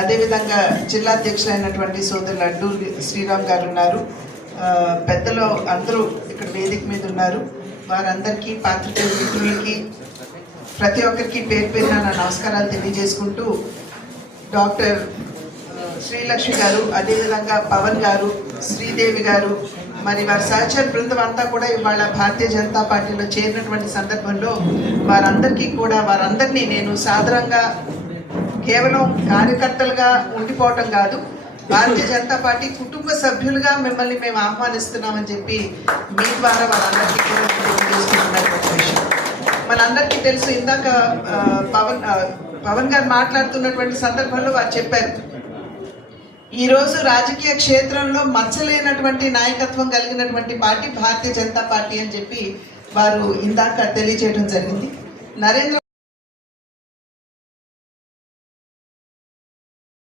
అదే విధంగా జిల్లా అధ్యక్షులైనటువంటి సోదరులు అడ్డు శ్రీరామ్ గారు ఉన్నారు. పెద్దలు అందరూ ఇక్కడ వేదిక మీద ఉన్నారు. వారందరికీ పాత్రికేయ మిత్రులకి ప్రతి ఒక్కరికి పేరు పేరున నా నమస్కారాలు తెలియజేసుకుంటూ డాక్టర్ శ్రీలక్ష్మి గారు, అదేవిధంగా పవన్ గారు, శ్రీదేవి గారు, మరి వారి సహచర బృందం అంతా కూడా ఇవాళ భారతీయ జనతా పార్టీలో చేరినటువంటి సందర్భంలో వారందరినీ నేను సాదరంగా కేవలం కార్యకర్తలుగా ఉండిపోవటం కాదు, భారతీయ జనతా పార్టీ కుటుంబ సభ్యులుగా మిమ్మల్ని మేము ఆహ్వానిస్తున్నామని చెప్పి మీ ద్వారా వారందరికీ కూడా తెలియజేసుకుంటున్నటువంటి విషయం. మనందరికీ తెలుసు, ఇందాక పవన్ గారు మాట్లాడుతున్నటువంటి సందర్భంలో వారు చెప్పారు, ఈరోజు రాజకీయ క్షేత్రంలో మచ్చలేనటువంటి నాయకత్వం కలిగినటువంటి పార్టీ భారతీయ జనతా పార్టీ అని చెప్పి వారు ఇందాక తెలియజేయడం జరిగింది. నరేంద్ర